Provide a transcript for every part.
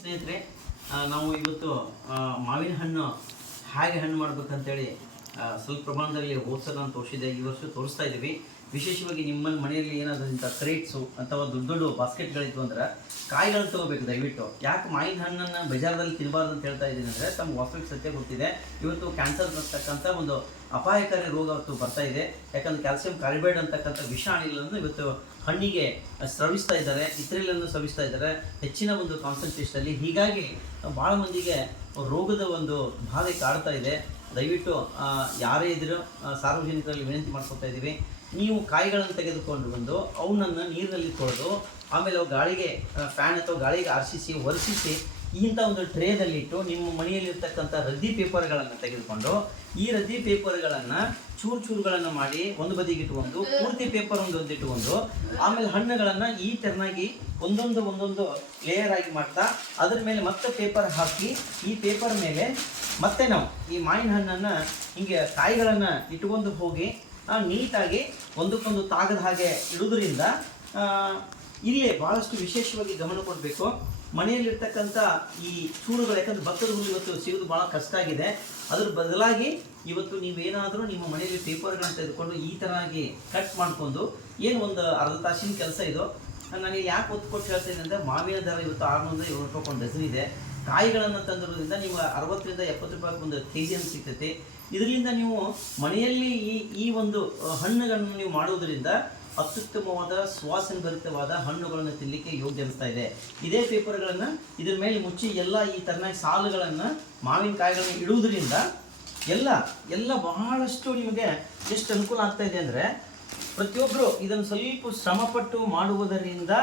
ಸ್ನೇಹಿತರೆ, ನಾವು ಇವತ್ತು ಮಾವಿನ ಹಣ್ಣು ಹೇಗೆ ಹಣ್ಣು ಮಾಡ್ಬೇಕಂತೇಳಿ ಸ್ವಲ್ಪ ಪ್ರಮಾಣದಲ್ಲಿ ಹೋದ್ಸಲ ನಾನು ತೋರಿಸಿದೆ, ಈ ವರ್ಷ ತೋರಿಸ್ತಾ ಇದ್ದೀವಿ. ವಿಶೇಷವಾಗಿ ನಿಮ್ಮ ಮನೆಯಲ್ಲಿ ಏನಾದರೂ ಇಂಥ ಕ್ರೇಟ್ಸು ಅಥವಾ ದೊಡ್ಡ ದೊಡ್ಡ ಬಾಸ್ಕೆಟ್ಗಳಿತ್ತು ಅಂದ್ರೆ ಕಾಯಿಗಳನ್ನು ತೊಗೋಬೇಕು ದಯವಿಟ್ಟು. ಯಾಕೆ ಮಾವಿನ ಹಣ್ಣನ್ನು ಬಜಾರದಲ್ಲಿ ತಿನ್ನಬಾರ್ದು ಅಂತ ಹೇಳ್ತಾ ಇದ್ದೀನಿ ಅಂದರೆ, ತಮ್ಮ ವಾಸ್ತವಿಕ ಸತ್ಯ ಗೊತ್ತಿದೆ. ಇವತ್ತು ಕ್ಯಾನ್ಸರ್ ಬರ್ತಕ್ಕಂಥ ಒಂದು ಅಪಾಯಕಾರಿ ರೋಗ ಇವತ್ತು ಬರ್ತಾ ಇದೆ. ಯಾಕಂದರೆ ಕ್ಯಾಲ್ಸಿಯಂ ಕಾರ್ಬೈಡ್ ಅಂತಕ್ಕಂಥ ವಿಷ ಅನಿಲನ್ನು ಇವತ್ತು ಹಣ್ಣಿಗೆ ಸ್ರವಿಸ್ತಾ ಇದ್ದಾರೆ, ಇತರೆಲ್ಲನ್ನು ಸ್ರವಿಸ್ತಾ ಇದ್ದಾರೆ ಹೆಚ್ಚಿನ ಒಂದು ಕಾನ್ಸಂಟ್ರೇಷನಲ್ಲಿ. ಹೀಗಾಗಿ ಭಾಳ ಮಂದಿಗೆ ರೋಗದ ಒಂದು ಬಾಧೆ ಕಾಡ್ತಾ ಇದೆ. ದಯವಿಟ್ಟು ಯಾರೇ ಇದ್ದರೂ ಸಾರ್ವಜನಿಕರಲ್ಲಿ ವಿನಂತಿ ಮಾಡ್ಕೊತಾ ಇದ್ದೀವಿ, ನೀವು ಕಾಯಿಗಳನ್ನು ತೆಗೆದುಕೊಂಡು ಬಂದು ಅವನನ್ನು ನೀರಿನಲ್ಲಿ ತೊಳೆದು ಆಮೇಲೆ ಅವು ಗಾಳಿಗೆ ಫ್ಯಾನ್ ಅಥವಾ ಗಾಳಿಗೆ ಆರಿಸಿ ಒರೆಸಿಸಿ ಇಂಥ ಒಂದು ಟ್ರೇದಲ್ಲಿಟ್ಟು ನಿಮ್ಮ ಮನೆಯಲ್ಲಿರ್ತಕ್ಕಂಥ ರದ್ದಿ ಪೇಪರ್ಗಳನ್ನು ತೆಗೆದುಕೊಂಡು ಈ ರದ್ದಿ ಪೇಪರ್ಗಳನ್ನು ಚೂರುಗಳನ್ನು ಮಾಡಿ ಒಂದು ಬದಿಗೆ ಇಟ್ಟುಕೊಂಡು ಪೂರ್ತಿ ಪೇಪರ್ ಒಂದು ಇಟ್ಟುಕೊಂಡು ಆಮೇಲೆ ಹಣ್ಣುಗಳನ್ನು ಈ ತೆರನಾಗಿ ಒಂದೊಂದು ಲೇಯರ್ ಆಗಿ ಮಾಡ್ತಾ ಅದರ ಮೇಲೆ ಮತ್ತೆ ಪೇಪರ್ ಹಾಕಿ ಈ ಪೇಪರ್ ಮೇಲೆ ಮತ್ತೆ ನಾವು ಈ ಮಾವಿನ ಹಣ್ಣನ್ನು ಹಿಂಗೆ ಕಾಯಿಗಳನ್ನು ಇಟ್ಕೊಂಡು ಹೋಗಿ ನೀಟಾಗಿ ಒಂದಕ್ಕೊಂದು ತಾಗದ ಹಾಗೆ ಇಡುವುದರಿಂದ ಇಲ್ಲೇ ಭಾಳಷ್ಟು ವಿಶೇಷವಾಗಿ ಗಮನ ಕೊಡಬೇಕು. ಮನೆಯಲ್ಲಿರ್ತಕ್ಕಂಥ ಈ ಚೂರುಗಳು, ಯಾಕಂದರೆ ಭತ್ತದ ಹುಲ್ಲು ಇವತ್ತು ಸಿಗೋದು ಭಾಳ ಕಷ್ಟ ಆಗಿದೆ. ಅದ್ರ ಬದಲಾಗಿ ಇವತ್ತು ನೀವೇನಾದರೂ ನಿಮ್ಮ ಮನೆಯಲ್ಲಿ ಪೇಪರ್ಗಳನ್ನು ತೆಗೆದುಕೊಂಡು ಈ ಥರವಾಗಿ ಕಟ್ ಮಾಡಿಕೊಂಡು ಏನು ಒಂದು ಅರ್ಧ ತಾಸಿನ ಕೆಲಸ ಇದು. ನಾನು ಯಾಕೆ ಒತ್ತು ಕೊಟ್ಟು ಹೇಳ್ತೇನೆ ಅಂದರೆ, ಮಾವಿನ ದರ ಇವತ್ತು 600-700 ರೂಪಾಯಿ ಒಂದು ಡಜನ್ ಇದೆ. ಕಾಯಿಗಳನ್ನು ತಂದಿರೋದ್ರಿಂದ ನೀವು 60-70 ರೂಪಾಯಿ ಒಂದು ಕೆಜಿ ಅಂತ ಸಿಗ್ತೈತಿ. ಇದರಿಂದ ನೀವು ಮನೆಯಲ್ಲಿ ಈ ಒಂದು ಹಣ್ಣುಗಳನ್ನು ನೀವು ಮಾಡುವುದರಿಂದ ಅತ್ಯುತ್ತಮವಾದ ಸುವಾಸನೆ ಭರಿತವಾದ ಹಣ್ಣುಗಳನ್ನು ತಿನ್ನಲಿಕ್ಕೆ ಯೋಗ್ಯ ಅನಿಸ್ತಾ ಇದೆ. ಇದೇ ಪೇಪರ್ಗಳನ್ನು ಇದ್ರ ಮೇಲೆ ಮುಚ್ಚಿ ಎಲ್ಲ ಈ ಥರನಾಗಿ ಸಾಲುಗಳನ್ನು ಮಾವಿನಕಾಯಿಗಳನ್ನು ಇಡುವುದರಿಂದ ಎಲ್ಲ ಬಹಳಷ್ಟು ನಿಮಗೆ ಎಷ್ಟು ಅನುಕೂಲ ಆಗ್ತಾ ಇದೆ ಅಂದರೆ, ಪ್ರತಿಯೊಬ್ಬರು ಇದನ್ನು ಸ್ವಲ್ಪ ಶ್ರಮಪಟ್ಟು ಮಾಡುವುದರಿಂದ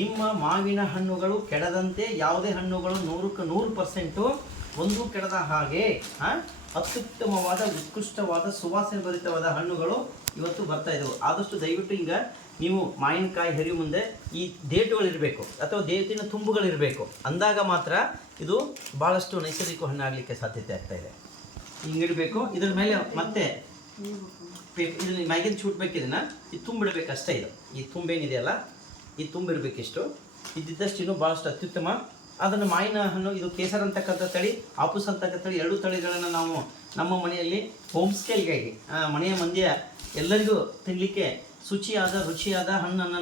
ನಿಮ್ಮ ಮಾವಿನ ಹಣ್ಣುಗಳು ಕೆಡದಂತೆ, ಯಾವುದೇ ಹಣ್ಣುಗಳು 100% ಒಂದು ಕೆಡದ ಹಾಗೆ ಅತ್ಯುತ್ತಮವಾದ ಉತ್ಕೃಷ್ಟವಾದ ಸುವಾಸನೆ ಭರಿತವಾದ ಹಣ್ಣುಗಳು ಇವತ್ತು ಬರ್ತಾ ಇದ್ದವು. ಆದಷ್ಟು ದಯವಿಟ್ಟು ಈಗ ನೀವು ಮಾವಿನಕಾಯಿ ಹರಿವು ಮುಂದೆ ಈ ಡೇಟುಗಳಿರಬೇಕು ಅಥವಾ ಡೇಟಿನ ತುಂಬುಗಳಿರಬೇಕು, ಅಂದಾಗ ಮಾತ್ರ ಇದು ಭಾಳಷ್ಟು ನೈಸರ್ಗಿಕ ಹಣ್ಣು ಆಗಲಿಕ್ಕೆ ಸಾಧ್ಯತೆ ಆಗ್ತಾ ಇದೆ. ಹಿಂಗಿಡಬೇಕು. ಇದ್ರ ಮೇಲೆ ಮತ್ತೆ ಇದನ್ನ ಮ್ಯಾಗಿನ ಚೂಟ್ಬೇಕು, ಇದನ್ನು ಇದು ತುಂಬಿಡಬೇಕು ಅಷ್ಟೇ. ಈ ತುಂಬೇನಿದೆಯಲ್ಲ, ಈ ತುಂಬಿಡಬೇಕಿಷ್ಟು. ಇದ್ದಿದ್ದಷ್ಟು ಇನ್ನೂ ಭಾಳಷ್ಟು ಅತ್ಯುತ್ತಮ. ಅದನ್ನು ಮಾವಿನ ಹಣ್ಣು, ಇದು ಕೇಸರ್ ಅಂತಕ್ಕಂಥ ತಳಿ, ಆಪುಸ್ ಅಂತಕ್ಕಂಥ ತಳಿ, 2 ತಳಿಗಳನ್ನು ನಾವು ನಮ್ಮ ಮನೆಯಲ್ಲಿ ಹೋಮ್ ಸ್ಕೇಲ್ಗಾಗಿ ಮನೆಯ ಮಂದಿಯ ಎಲ್ಲರಿಗೂ ತಿನ್ನಲಿಕ್ಕೆ ರುಚಿಯಾದ ಹಣ್ಣನ್ನು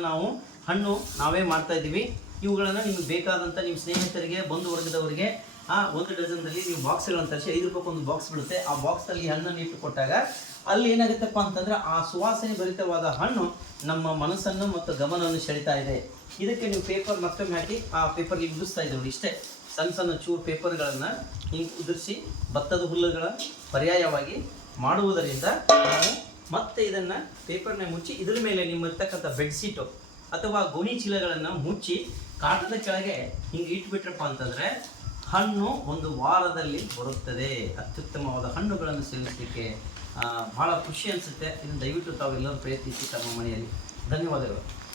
ನಾವೇ ಮಾಡ್ತಾ ಇದ್ದೀವಿ. ಇವುಗಳನ್ನು ನಿಮಗೆ ಬೇಕಾದಂಥ ನಿಮ್ಮ ಸ್ನೇಹಿತರಿಗೆ, ಬಂಧು ವರ್ಗದವರಿಗೆ 1 ಡಜನ್ದಲ್ಲಿ ನೀವು ಬಾಕ್ಸ್ಗಳನ್ನು ತರಿಸಿ 5 ರೂಪಾಯಿ ಒಂದು ಬಾಕ್ಸ್ ಬಿಡುತ್ತೆ. ಆ ಬಾಕ್ಸಲ್ಲಿ ಹಣ್ಣನ್ನು ಇಟ್ಟು ಕೊಟ್ಟಾಗ ಅಲ್ಲಿ ಏನಾಗುತ್ತಪ್ಪ ಅಂತಂದರೆ, ಆ ಸುವಾಸನೆ ಭರಿತವಾದ ಹಣ್ಣು ನಮ್ಮ ಮನಸ್ಸನ್ನು ಮತ್ತು ಗಮನವನ್ನು ಸೆಳೀತಾ ಇದೆ. ಇದಕ್ಕೆ ನೀವು ಪೇಪರ್ ಮತ್ತೊಮ್ಮೆ ಹಾಕಿ ಆ ಪೇಪರ್ಗೆ ಉದುರಿಸ್ತಾ ಇದ್ದೀವಿ. ಇಷ್ಟೇ ಸಣ್ಣ ಚೂರು ಪೇಪರ್ಗಳನ್ನು ಹಿಂಗೆ ಉದುರಿಸಿ ಭತ್ತದ ಹುಲ್ಲುಗಳ ಪರ್ಯಾಯವಾಗಿ ಮಾಡುವುದರಿಂದ ನಾವು ಮತ್ತೆ ಇದನ್ನು ಪೇಪರ್ನ ಮುಚ್ಚಿ ಇದರ ಮೇಲೆ ನಿಮ್ಮ ಇರ್ತಕ್ಕಂಥ ಬೆಡ್ಶೀಟು ಅಥವಾ ಗೋಣಿ ಚೀಲಗಳನ್ನು ಮುಚ್ಚಿ ಕಾಟದ ಕೆಳಗೆ ಹಿಂಗೆ ಇಟ್ಬಿಟ್ರಪ್ಪ ಅಂತಂದರೆ ಹಣ್ಣು 1 ವಾರದಲ್ಲಿ ಬರುತ್ತದೆ. ಅತ್ಯುತ್ತಮವಾದ ಹಣ್ಣುಗಳನ್ನು ಸೇವಿಸಲಿಕ್ಕೆ ಭಾಳ ಖುಷಿ ಅನಿಸುತ್ತೆ. ಇದನ್ನು ದಯವಿಟ್ಟು ತಾವೆಲ್ಲರೂ ಪ್ರಯತ್ನಿಸಿ ತಮ್ಮ ಮನೆಯಲ್ಲಿ. ಧನ್ಯವಾದಗಳು.